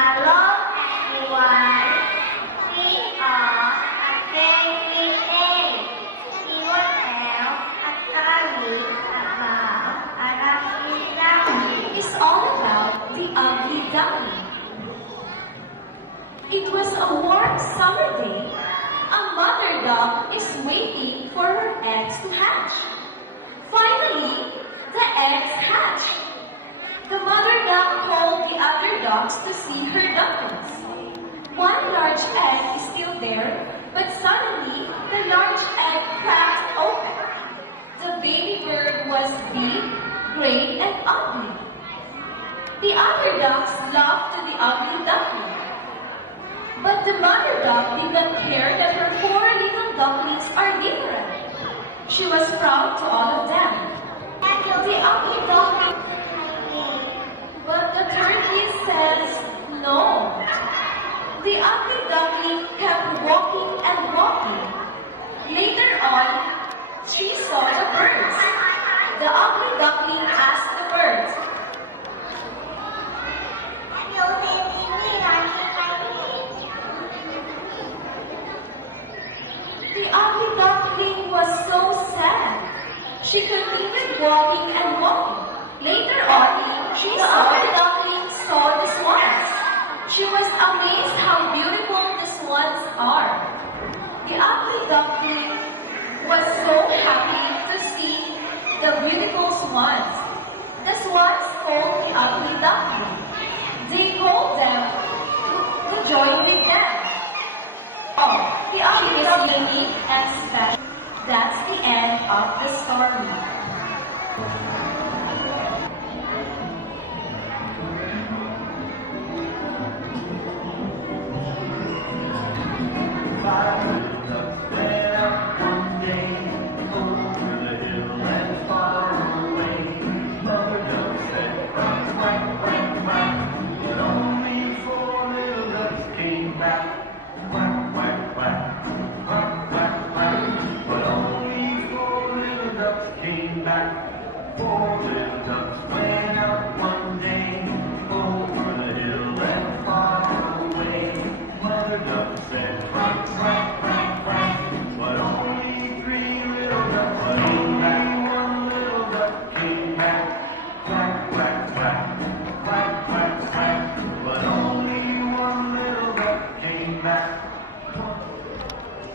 Hello everyone, we are Ugly Duckling. We will tell a story about an ugly duckling. Is all about the ugly duckling. It was a warm summer day. A mother duck is waiting for her eggs to hatch. Finally, the eggs hatched. The mother duck called the other ducks to see her ducklings. One large egg is still there, but suddenly the large egg cracked open. The baby bird was big, gray, and ugly. The other ducks laughed to the ugly duckling. But the mother duck did not care that her four little ducklings are different. She was proud to all of them. The ugly duckling, but the turkey says no. The ugly duckling kept walking and walking. Later on, she saw the birds. The ugly duckling asked the birds, the ugly duckling was so sad. She continued walking and walking. Later on, she saw the duckling saw the swans. She was amazed how beautiful the swans are. The ugly duckling was so happy to see the beautiful swans. The swans called the ugly duckling. They called them to join with them. Oh, the ugly duckling is unique and special. That's the end of the story. Came back, 4 little ducks went.